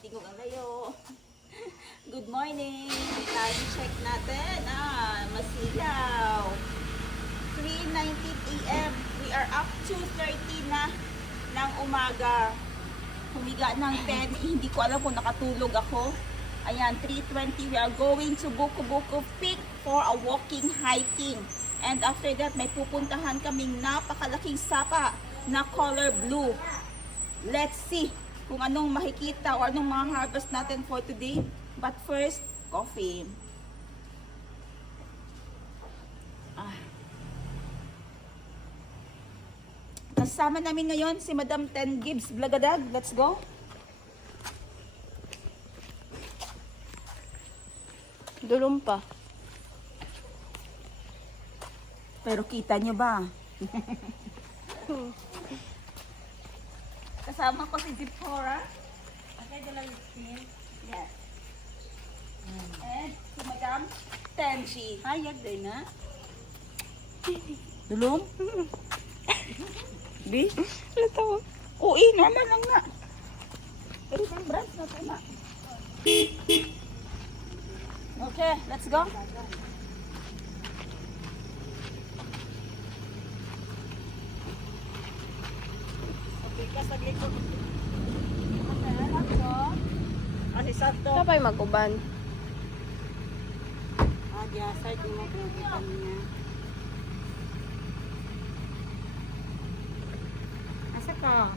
tingog ang layo. Good morning. Time check natin. Masilaw. 3:19 a.m. We are up 2:30 na ng umaga. Humiga ng 10. Hindi ko alam kung nakatulog ako. Ayan, 3:20. We are going to Buko Buko Peak for a walking, hiking. And after that, may pupuntahan kaming napakalaking sapa na color blue. Let's see kung anong makikita o anong mga harvest natin for today. But first, coffee. Kasama namin ngayon si Madam Ten Gibbs Blagadag. Let's go. Dulong pa. Pero kita nyo ba? Kasama ko si Zipporah. Okay, dala yung yes. And si Madam Tenji. Hayag din na. Dulong? Di? Ano to? Uy, normal lang nga. Pero yung branch na ito na. Okay, let's go. Okay, kasaglit ko. Okay, let's go. Kasi sakto. Kapay mag-uban. Side mo kita niya. Asa ka?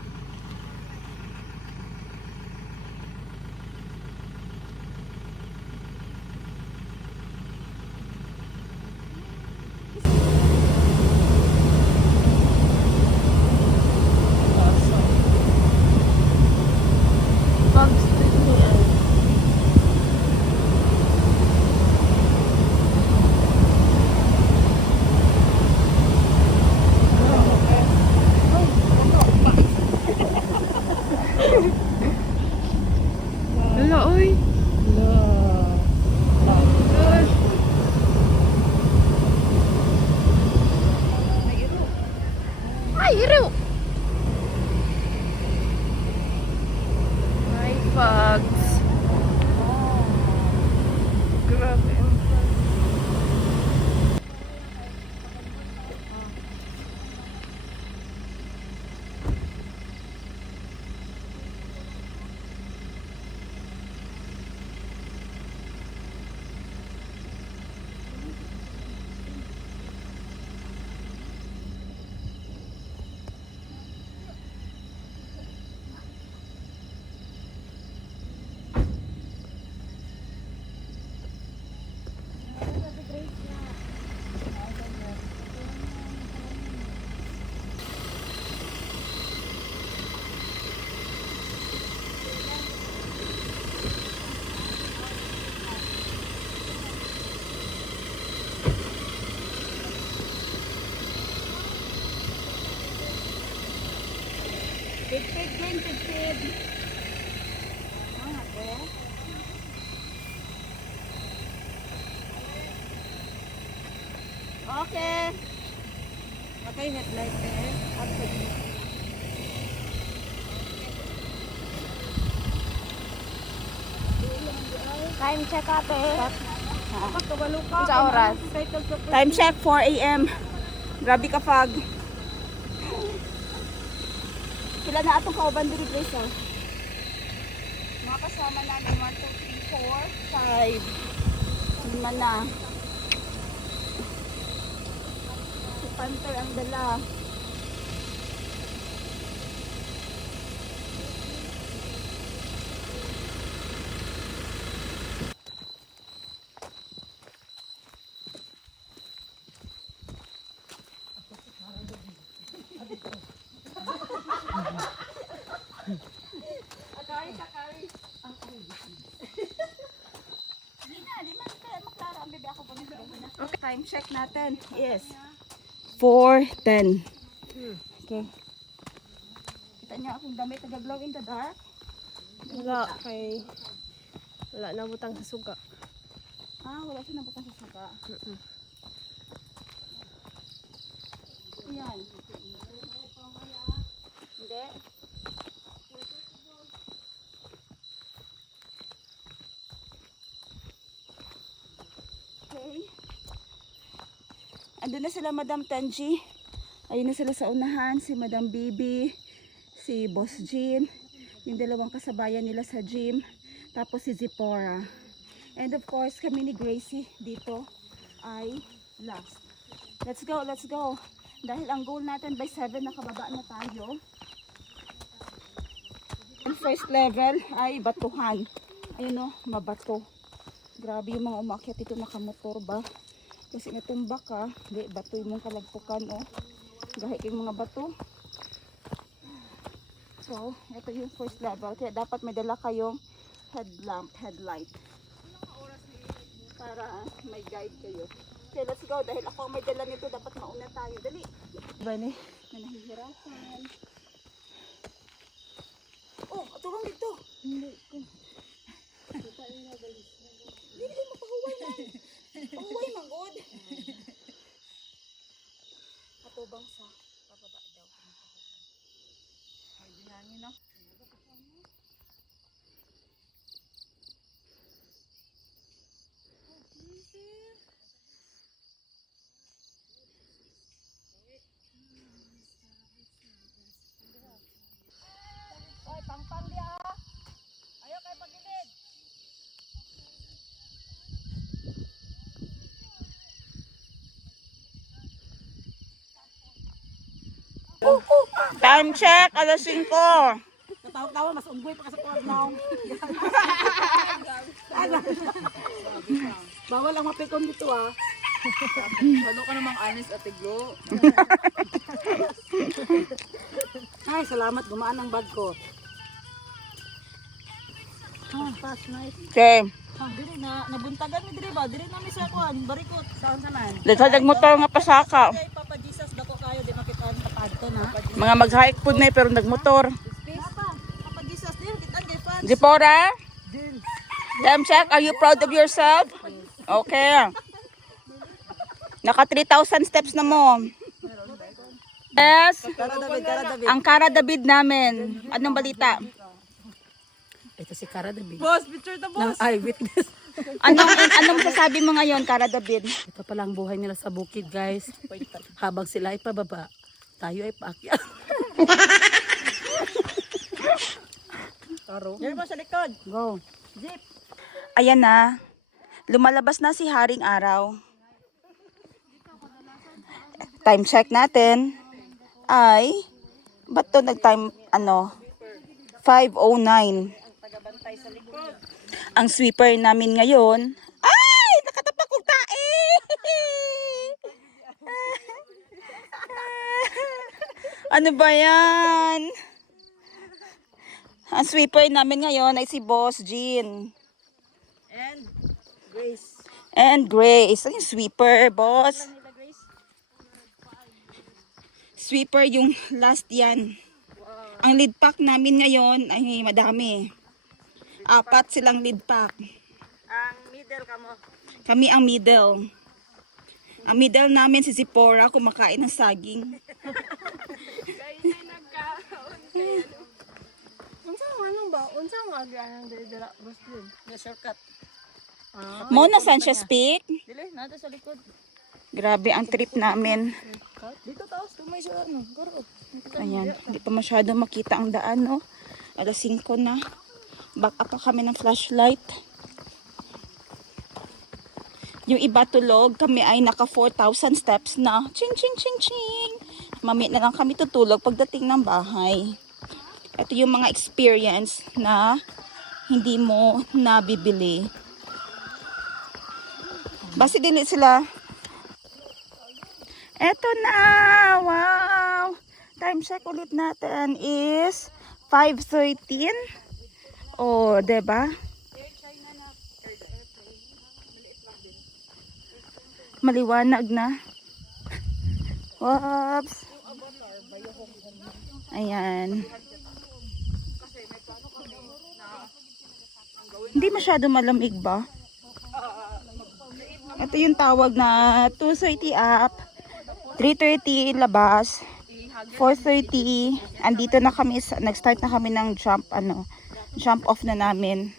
Bugs din yan. Wala, oy. Ay, iro! Ay, bugs. Grabe ang bugs. Pig din, pig. Okay. Okay. Okay, headlight eh. Time check ate. Okay. Sa oras. Time check 4 a.m. Grabe ka fog. Sila na atong kauban dito guys oh. Mga kasama namin 1, 2, 3, 4, 5. Lima na. Si Panther ang dala. Okay, time check natin. Yes. 4:10. Okay. Kita niyo akong damit nag-glow in the dark. Wala kay... Wala na butang sa suga. Wala siya nabutang sa suka. Yan. Hindi. Andun na sila Madam Tenji. Ayun na sila sa unahan. Si Madam Bibi, si Boss Jean, yung dalawang kasabayan nila sa gym. Tapos si Zipporah. And of course, kami ni Gracie dito ay last. Let's go, let's go. Dahil ang goal natin by 7 nakababa na tayo. Ang first level ay batuhan. Ayun o, mabato. Grabe yung mga umakyat dito nakamotor ba. Kasi natumba ka, di, bato yung mong kalagpukan o. Gahit yung mga bato. So, ito yung first level. Kaya dapat may dala kayong headlamp, headlight. Para may guide kayo. Okay, let's go. Dahil ako ang may dala nito, dapat mauna tayo. Dali. Diba ni? Na nahihirapan. Oh, tulong dito. Hindi. Hindi mapahuway man. Pahuway man, God. Atubang sa pababa daw. Ay, hangin no? Oy, pangpang dia. Ayo kay pagilid. Time check, alas 5. Tawa-tawa, mas unggoy pa ka sa kuwag naong. Bawal ang mapikon dito ah. Ano ka namang honest at tiglo? Ay, salamat. Gumaan ang bag ko. Fast, nice. Okay. Dili na, nabuntagan mi diri ba? Dili na mi sa kuan, barikot. Saan sanan? Dito nagmotor nga pasaka. Kay Papa Jesus dako kayo di makitaan papadto na. Mga mag-hike po na pero nagmotor. Papa Jesus dili kitaan kay fans. Zipporah? Time check, are you proud of yourself? Okay. Naka 3,000 steps na mo. Yes. Tara David. Ang Cara David namin. Anong balita? Ito si Cara David. Boss, picture the boss! Ng eyewitness. Anong sasabi mo ngayon, Cara David? Ito pala ang buhay nila sa bukid, guys. Habang sila ay pababa, tayo ay paakyat. Taro. Diyan mo sa likod. Go. Jeep. Ayan na. Lumalabas na si Haring Araw. Time check natin ay ba't to nag-time 5:09. Ang sweeper namin ngayon ay nakatapak kong tae. Ano ba yan? Ang sweeper namin ngayon ay si Boss Jean. And Grace. And Grace. Ano yung sweeper, boss? Sweeper yung last yan. Ang lead pack namin ngayon ay madami. 4 silang lead pack. Ang middle ka mo. Kami ang middle. Ang middle namin si Zipporah kumakain ng saging. Shortcut. Mo na Sanchez Peak. Dili, nada sa likod. Grabe ang trip namin. Dito taos, tumay sa ano. Garo. Ayan, hindi pa masyado makita ang daan, no? Alas 5 na. Back up pa kami ng flashlight. Yung iba tulog, kami ay naka 4,000 steps na. Ching, ching, ching, ching. Mamaya na lang kami tutulog pagdating ng bahay. Ito yung mga experience na hindi mo nabibili. Basta dili sila. Eto na! Wow! Time check ulit natin is 5:13. Oh, diba? Maliwanag na. Whoops! Ayan. Hindi masyado malamig ba? Ito yung tawag na 2:30 up, 3:30 labas, 4:30 andito na kami, nag-start na kami ng jump off na namin.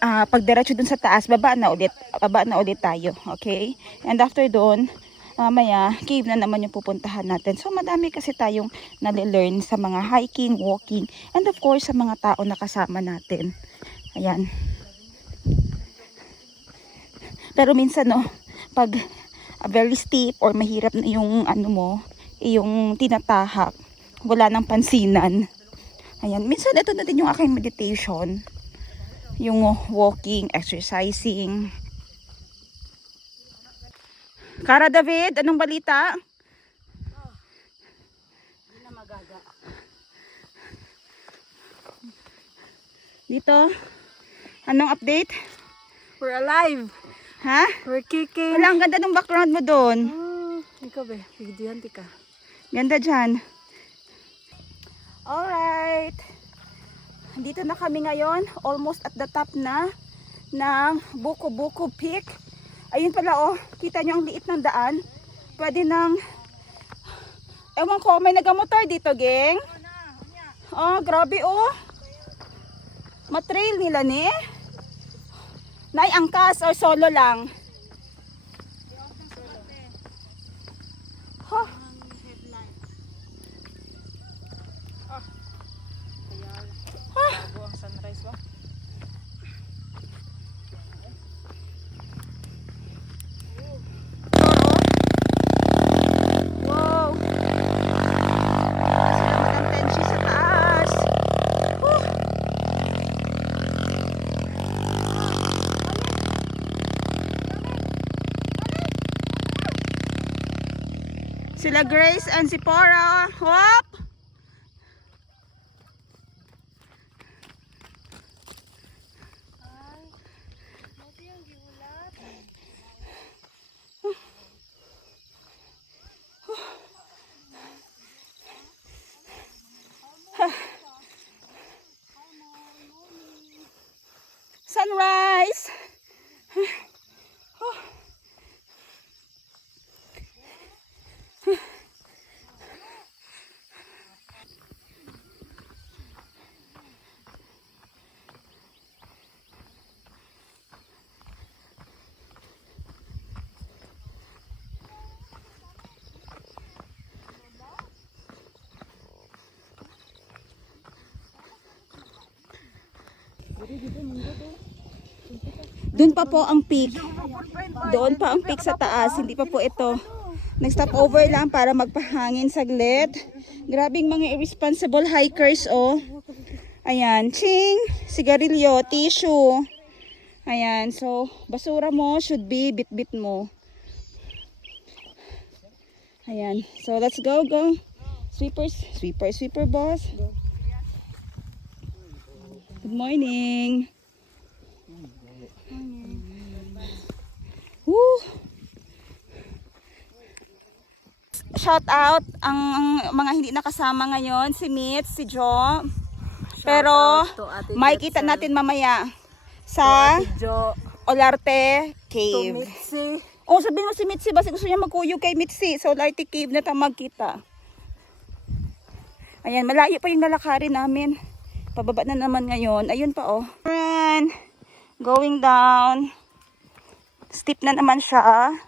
pag diretso dun sa taas, baba na ulit tayo, okay? And after doon, mamaya, cave na naman yung pupuntahan natin. So, madami kasi tayong nalilearn sa mga hiking, walking, and of course, sa mga tao na kasama natin. Ayan. Pero minsan, no, pag very steep or mahirap na yung ano mo, yung tinatahak, wala nang pansinan. Ayan. Minsan, ito na din yung aking meditation. Yung walking, exercising. Kara David, anong balita? Hindi na magaga. Dito, anong update? We're alive. Ha? We're kicking. Wala, ang ganda ng background mo doon. Ikaw ba? Bigdiyan ka. Ganda dyan. Alright. Dito na kami ngayon. Almost at the top na ng Buko Buko Peak. Ayun pala oh. Kita nyo ang liit ng daan. Pwede nang... Ewan ko, may nagamotor dito, geng. Oh, grabe oh. Matrail nila ni. Nay, angkas or solo lang? Huh. Ang sunrise ba? Wow! Ang tension sa taas. Whew. Sila Grace and si Pora. Hop! Sunrise. Doon pa po ang peak. Doon pa ang peak sa taas. Hindi pa po ito. Nag-stop over lang para magpahangin saglit. Grabing mga irresponsible hikers, oh. Ayan. Ching! Sigarilyo, tissue. Ayan. So, basura mo should be bit-bit mo. Ayan. So, let's go, go. Sweepers. Sweeper, boss. Good morning. Woo! Shout out ang mga hindi nakasama ngayon, si Mitz, si Jo. Pero may kita natin mamaya sa Jo. Olarte Cave. Mitzi. Oh, sabihin mo si Mitzi, basta gusto niya magkuyog kay Mitzi sa Olarte Cave na magkita. Ayan, malayo pa yung lalakarin namin. Pababa na naman ngayon. Ayun pa oh. Run. Going down. Steep na naman siya.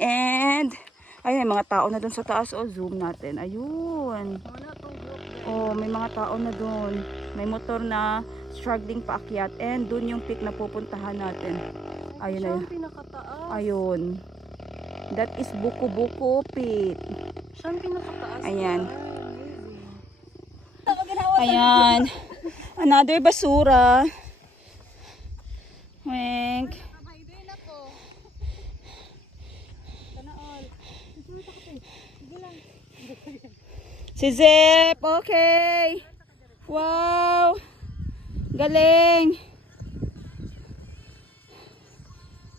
And ayun, may mga tao na doon sa taas. Oh, zoom natin. Ayun. Oh, may mga tao na doon. May motor na struggling paakyat. And doon yung peak na pupuntahan natin. Ayun, ayun. Pinakataas. Ayun. That is Buko Buko Peak. Siya ang pinakataas. Ayan. Ayan. Another basura. Wink. Si Zep, okay. Wow. Galing.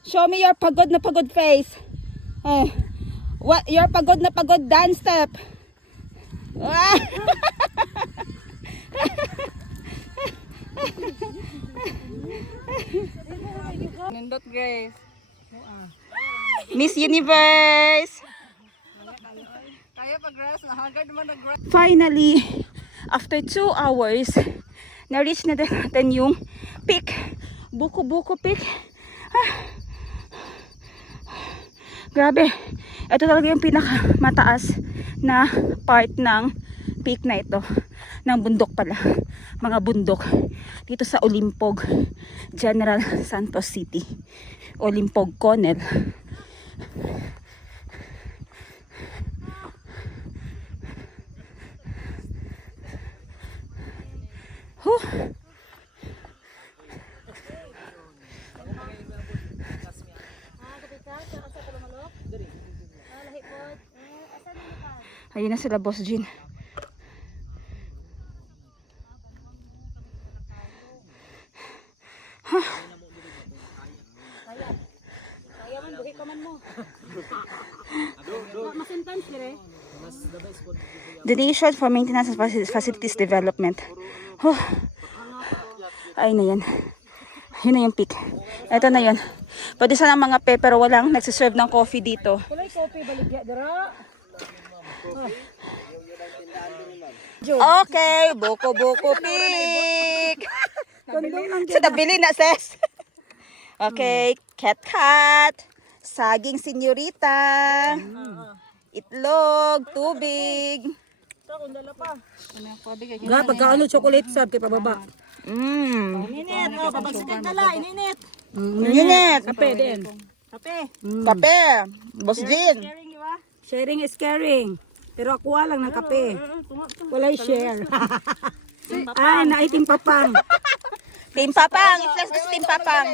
Show me your pagod na pagod face. Oh. What your pagod na pagod dance step. Ah. Nindot Grace. Miss Universe. Kaya pag Grace, nahagad naman na Grace. Finally, after 2 hours, Na-reach na natin yung peak. Buko-buko peak. Grabe. Ito talaga yung pinakamataas na part ng peak na ito. Ng bundok pala. Mga bundok. Dito sa Olimpog, General Santos City. Olimpog, Conel. Ayun na sila, Boss Jean. Donation for maintenance and facilities development. Oh. Ay na yan. Yun na yung peak. Ito na yun. Pwede sana mga pe, pero walang nagsiserve ng coffee dito. Okay, buko-buko peak. Sa nabili na, sis. Okay, cat-cat. Saging senyorita. Itlog, tubig. Nga, pagkaano chocolate sab kay pababa. Ininit, Ininit. Kape din. Kape. Boss Jean. Sharing is caring. Pero ako lang ng kape. Walay share. Ay, naiting papang. Team Papang. I-flex this Team Papang.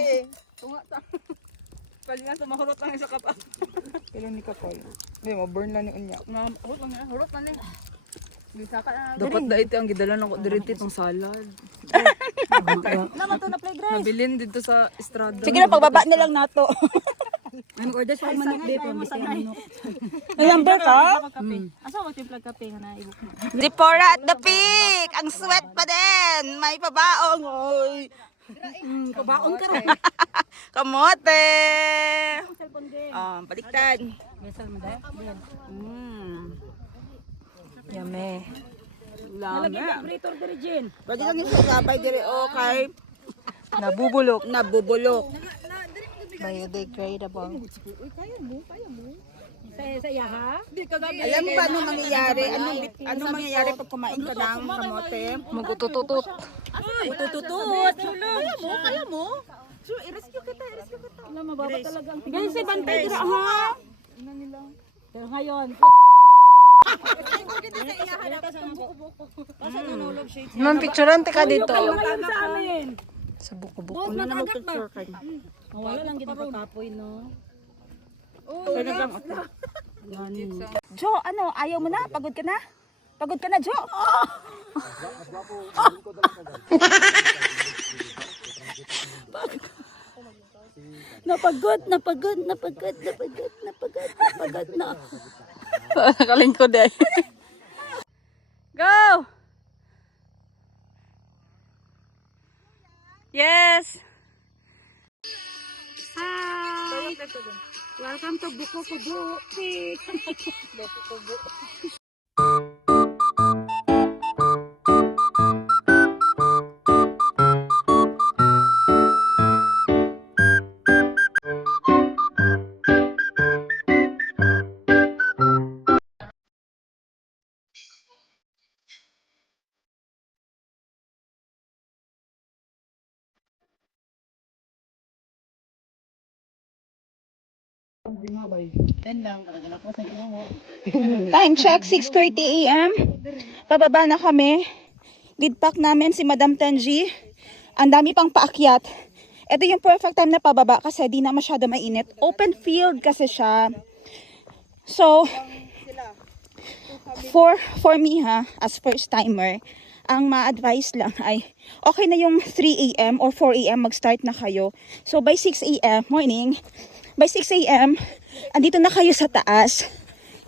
Pwede nga sumahurot lang sa kapal. Kailan ni kapal. Hindi, ma-burn lang ni Unya. Hurot lang eh. Bisa ka na. Dapat da ito ang gidala ng direct itong salad. Naman to na play Grace. Nabilin dito sa estrada. Sige na, pagbaba na lang nato. Ang order sa manok dito. May number ka? Asa mo timplag kape nga na ibuk mo? Zipporah at the peak. Ang sweat pa din. May pabaong. Oy. Kabaon ka rin. Kamote. Baliktad. Yummy. Nalagyan ka operator diri Jen. Pwede lang yung sabay dire okay. Nabubulok. Biodegradable. Sa yaha. Alam mo ba anong mangyayari? Anong mangyayari pag kumain ka ng kamote? Magutututut. Tututut. Kaya mo? So, i-rescue kita. Alam mo, baba talaga ang Ganyan si Bantay dira ha. Pero ngayon, Ma'am, picturante ka dito. ngayon sa amin. Sa buko-buko. Wala na mag-picture ka. Wala lang gito kapoy no. Jo, ano? Ayaw mo na? Pagod ka na? Pagod ka na, Jo? Napagod na. Nakalingkod eh. Go! Yes! Hi! Welcome to Buko Kubo. Time check, 6:30 a.m. Pababa na kami. Lead pack namin si Madam Tenji. Ang dami pang paakyat. Ito yung perfect time na pababa kasi di na masyado mainit. Open field kasi siya. So, for me ha, as first timer, ang ma-advise lang ay okay na yung 3 a.m. or 4 a.m. mag-start na kayo. So, by 6 a.m. morning, by 6 a.m., andito na kayo sa taas.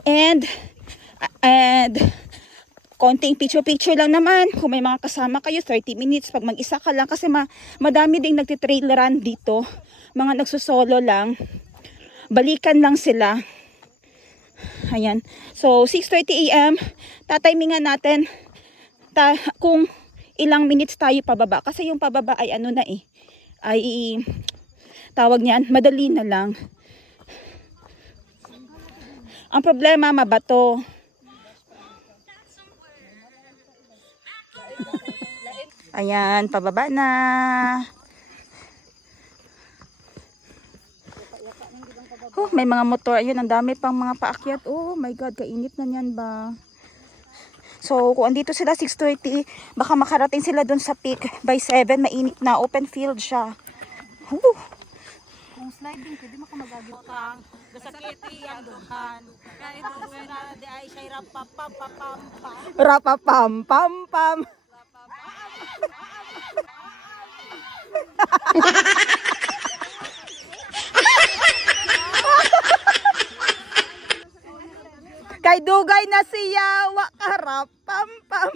And konting picture-picture lang naman. Kung may mga kasama kayo, 30 minutes. Pag mag-isa ka lang, kasi madami ding nagtitrail run dito. Mga nagsusolo lang. Balikan lang sila. Ayan. So, 6:30 a.m., tatimingan natin kung ilang minutes tayo pababa. Kasi yung pababa ay ano na eh. Ay, tawag niyan, madali na lang. Ang problema, mabato. Ayan, pababa na. May mga motor. Ayun, ang dami pang mga paakyat. Oh my God, kainit na niyan ba? So, kung andito sila 6:30, baka makarating sila dun sa peak by 7. Mainit na. Open field siya. Kung sliding, pwede makamagagit ka. Gasakiti ang duhan. Kahit wala di ay siya rapapapapam. Rapapam, pam, pam. Kay dugay na siya, wakarap, pam, pam.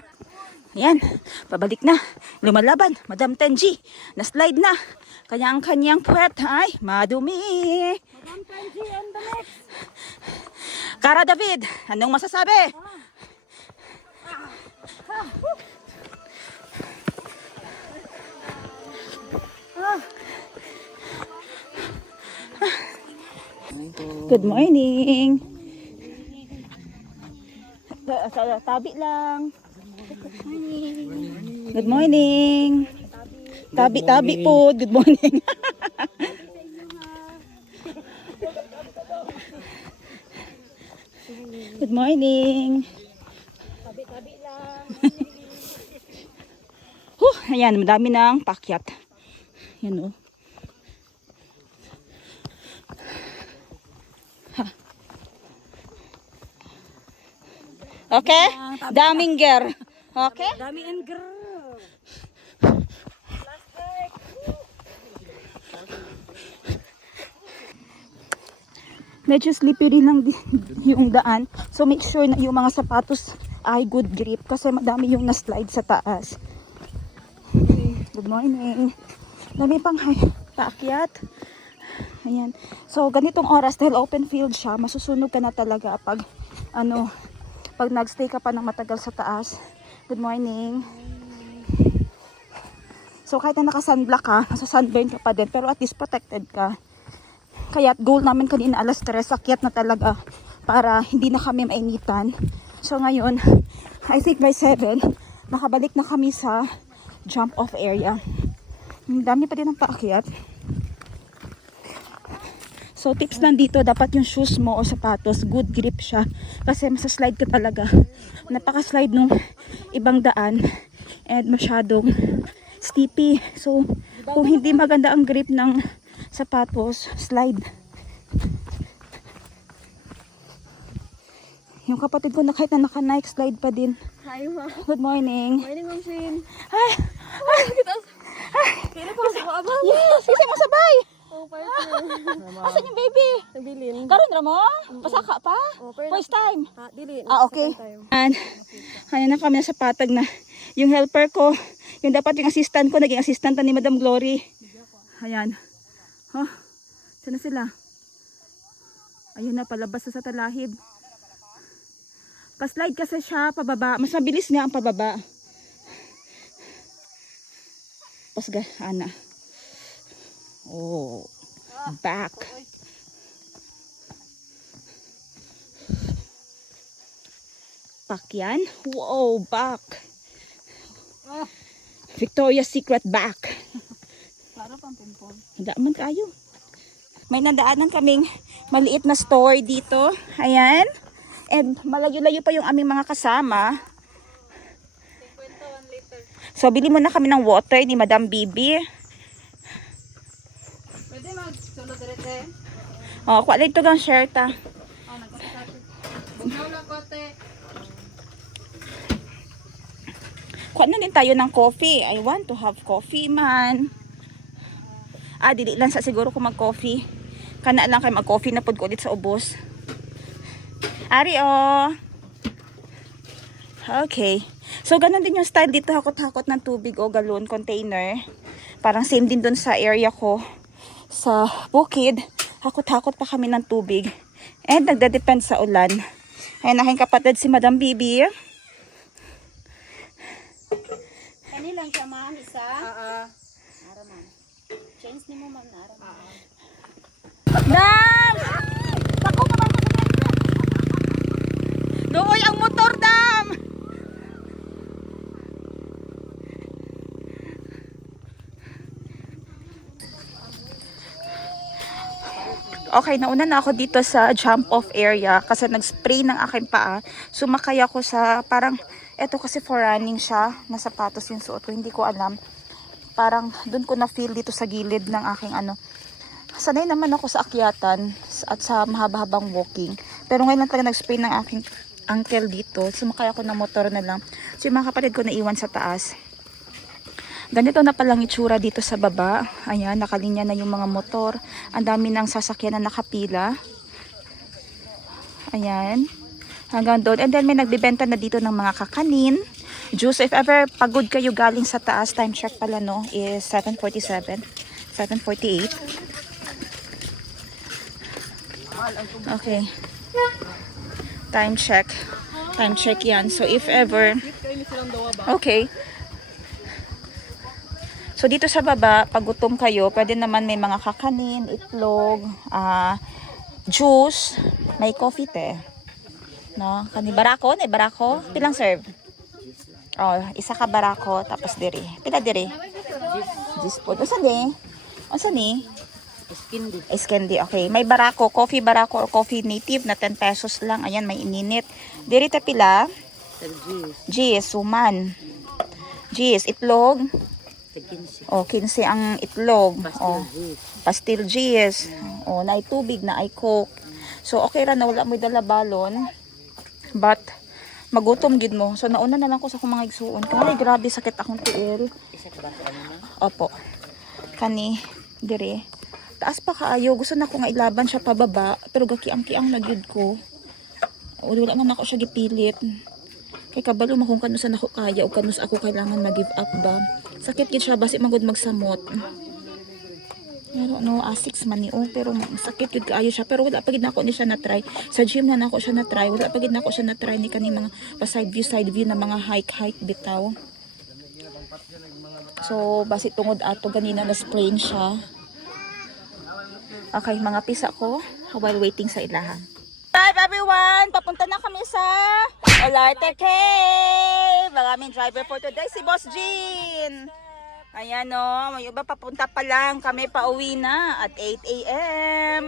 Ayan, pabalik na. Lumalaban, Madam Tenji. Na-slide na. Kaya ang kanyang puwet ay madumi. Madam Tenji on the next. Kara David, anong masasabi? Good morning. Tabi lang. Good morning. Tabi po. Good morning. Good morning. Tabi lang. Ayan, madami ng pakyat. Yan oh. Okay? Daming ger. Okay? Dami and girl. Medyo slippery lang yung daan. So make sure na yung mga sapatos ay good grip kasi madami yung na-slide sa taas. Good morning. Dami pang paakyat. Ayan. So ganitong oras dahil open field siya, masusunog ka na talaga pag pag nagstay ka pa ng matagal sa taas. Good morning. So kahit na naka-sunblock ka, nasa-sunburn ka pa din, pero at least protected ka. Kaya goal namin kanina alas 3, akyat na talaga para hindi na kami mainitan. So ngayon, I think by 7, nakabalik na kami sa jump off area. Ang dami pa din ng paakyat. So tips lang dito, dapat yung shoes mo o sapatos, good grip siya. Kasi masaslide ka talaga. Napaka-slide nung ibang daan and masyadong steepy. So kung hindi maganda ang grip ng sapatos, slide. Yung kapatid ko na kahit na naka-Nike, slide pa din. Hi, ma. Good morning. Morning, Ma'am Shin. Ay! Kaya pa sa abang. Yes! Kasi mo sabay! Oh, partner. Asan yung baby? Nabilin. Karon ra mo? Pasaka pa? Oh, pero First time? ha, dili. Okay. Ano na kami sa patag na yung helper ko, yung dapat yung assistant ko, naging assistant ni Madam Glory. Ayan. Oh, saan na sila? Ayun na, palabas na sa talahib. Pa-slide kasi siya, pababa. Mas mabilis nga ang pababa. Pasga, Ana. Oh, back. Back yan? Wow, back. Victoria's Secret back. Para pang pimpon. Hindi man kayo. May nadaanan kaming maliit na store dito. Ayan. And malayo-layo pa yung aming mga kasama. 51 liter. So, bili muna kami ng water ni Madam Bibi. Pwede mag-solo direte? Oh, kuha lang ito gang share ta. Oh, nagkakasati. Bugnaw lang kote. Kuha na din tayo ng coffee. I want to have coffee man. Dili lang sa siguro kung mag-coffee. Kana lang kay mag-coffee na pod ko ulit sa ubos. Ari oh. Okay. So ganun din yung style dito, hakot-hakot ng tubig o galon container. Parang same din dun sa area ko sa bukid. Hakot-hakot pa kami ng tubig. And nagda-depend sa ulan. Ayan aking kapatid si Madam Bibi. Ani lang siya ma'am, isa. Ah. Ara ma'am. Change ni mo ma'am na ara. Dam! Ako naman ko sa Nooy ang motor, Dam! Okay, nauna na ako dito sa jump off area kasi nag-spray ng aking paa. Sumakay ako sa parang, eto kasi for running siya, na sapatos yung suot ko, hindi ko alam. Parang doon ko na feel dito sa gilid ng aking ano. Sanay naman ako sa akyatan at sa mahaba-habang walking. Pero ngayon lang talaga nag-spray ng aking ankle dito. Sumakay ako ng motor na lang. So yung mga kapatid ko naiwan sa taas. Ganito na palang itsura dito sa baba. Ayan, nakalinya na yung mga motor. Ang dami ng sasakyan na nakapila. Ayan. Hanggang doon. And then may nagbibenta na dito ng mga kakanin. Juice, if ever pagod kayo galing sa taas, time check pala no, is 7:47. 7:48. Okay. Time check. Time check yan. So if ever... Okay. So dito sa baba, pag gutom kayo, pwede naman may mga kakanin, itlog, juice, may coffee te. No? Kani barako, na barako. Pilang serve? Oh, isa ka barako tapos diri. Pila diri? 10 po. Unsa ni? Unsa ni? Eskendi. Okay. May barako, coffee barako or coffee native na 10 pesos lang. Ayan, may ininit. Diri te pila? Gis, suman. Gis, itlog. Oh, 15 ang itlog. Oh, pastil gis. Oh, na tubig na ay coke. So okay ra na wala mo dala balon. But magutom gid mo. So nauna na lang ko sa akong mga igsuon. Kani grabe sakit akong tiil. Opo. Kani dire. Taas pa kaayo. Gusto na ko nga ilaban siya pababa, pero gakiang-kiang na gyud ko. Wala man ako siya gipilit. Kay kabalo makong kanus na ako kaya o kanus ako kailangan mag-give up ba. Sakit gid siya basi magud magsamot. Pero no, 6 man ni pero sakit gid kaayo siya pero wala pa gid nako ni siya na try. Sa gym na nako siya na try, wala pa gid nako siya na try ni kani mga pa side view na mga hike bitaw. So basi tungod ato ganina na sprain siya. Okay, mga pisa ko while waiting sa ilaha. Hi everyone! Papunta na kami sa Olarte Cave! Ang aming driver for today, si Boss Jean. Ayan o, may iba papunta pa lang. Kami pauwi na at 8 a.m.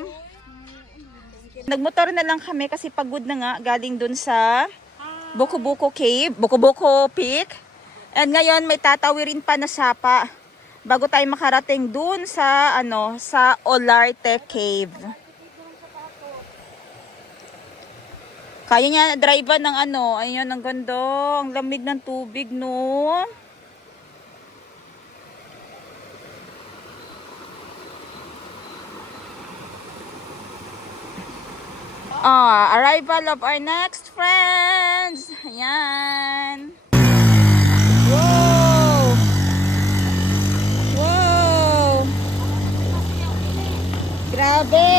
Nagmotor na lang kami kasi pagod na nga galing dun sa Buko-Buko Cave, Buko-Buko Peak. And ngayon may tatawirin pa na sapa bago tayo makarating dun sa sa Olarte Cave. Kaya niya drive ng ayun, ang ganda, ang lamig ng tubig, no? Arrival of our next friends. Ayan. Wow! Wow! Grabe!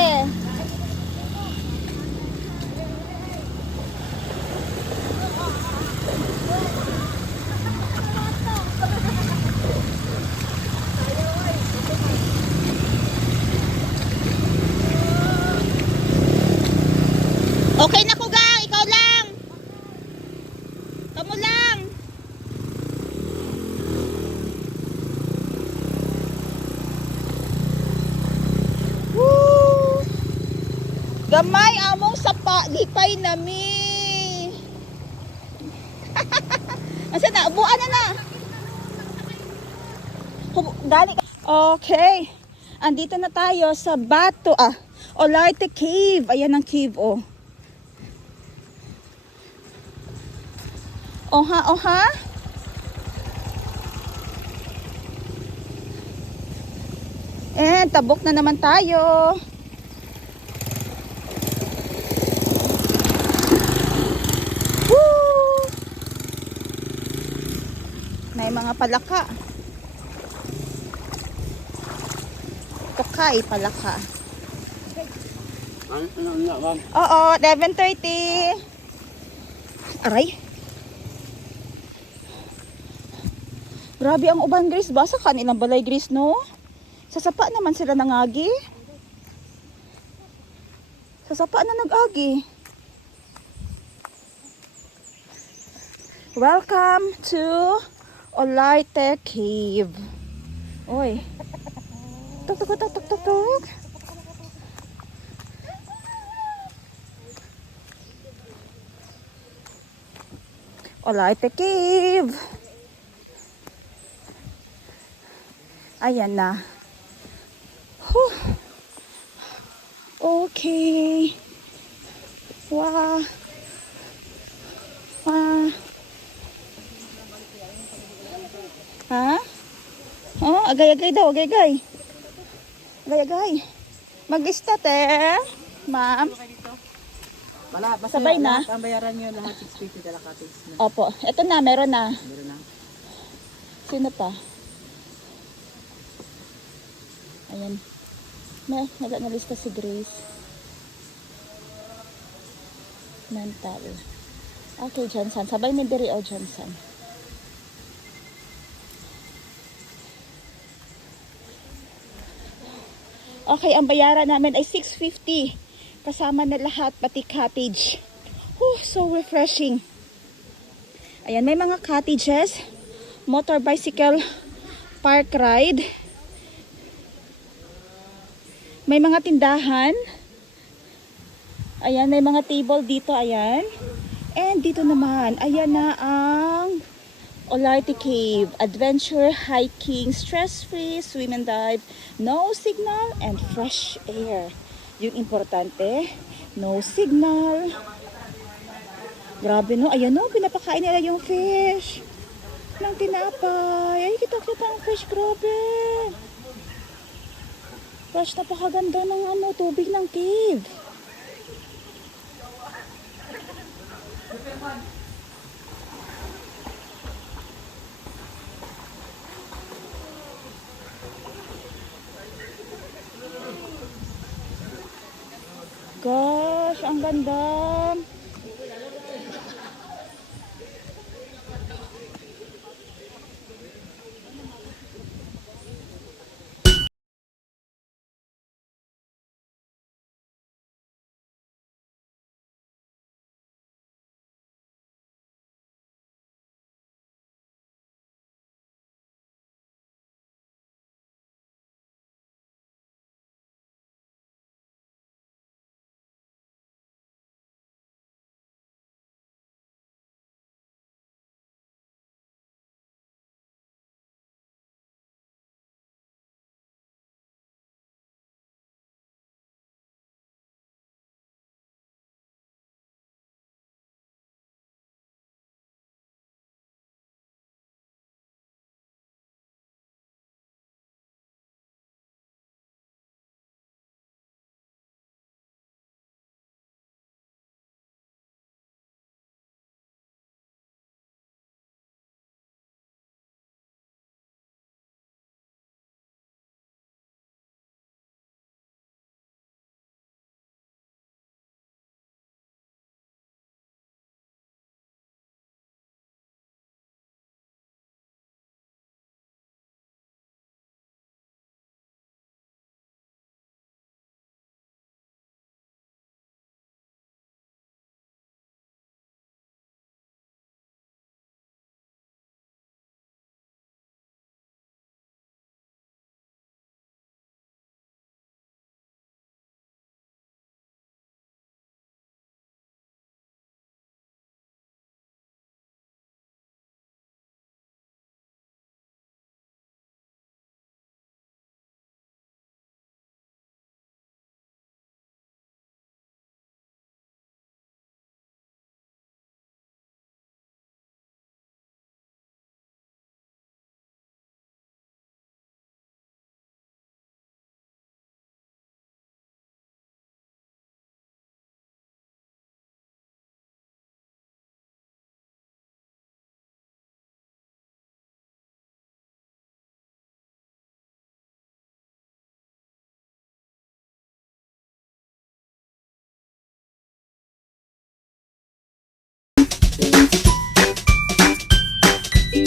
Okay na ko gang, ikaw lang. Kamu lang. Woo! Gamay among sapa, lipay nami. Asa na, buwan na. Dali. Okay. Andito na tayo sa Olarte Cave. Ayan ang cave oh. Oha. And tabok na naman tayo. Woo! May mga palaka. Tukay palaka. Oo, 11:30. Aray. Grabe ang uban, Grace. Basa ka nilang balay, Grace, no? Sa sapa naman sila nangagi. Sa sapa na nag-agi. Welcome to Olarte Cave. Oy. Tuk tuk tuk tuk tuk tuk. Olarte Cave. Ayan na. Whew. Okay. Wow. Wow. Ha? Oh, agay-agay daw, agay-agay. Agay-agay. Mag-stat ma'am. Wala, basta Sabay na. Ang bayaran nyo lahat 650 dala cottage na. Opo, eto na, meron na. Meron na. Sino pa? Ayan. Wala na lista si Grace. Mental. Okay, Johnson. Sabay ni Diri o Johnson. Okay, ang bayaran namin ay 650. Kasama na lahat, pati cottage. So refreshing. Ayan, may mga cottages. Motor bicycle park ride. May mga tindahan. Ayan, may mga table dito, ayan. And dito naman, ayan na ang Olarte Cave. Adventure, hiking, stress-free, swim and dive, no signal, and fresh air. Yung importante, no signal. Grabe no, ayan no, pinapakain nila yung fish. Ng tinapay. Ay, kita-kita ang fish, grabe. Gosh, napakaganda ng tubig ng cave. Gosh, ang ganda.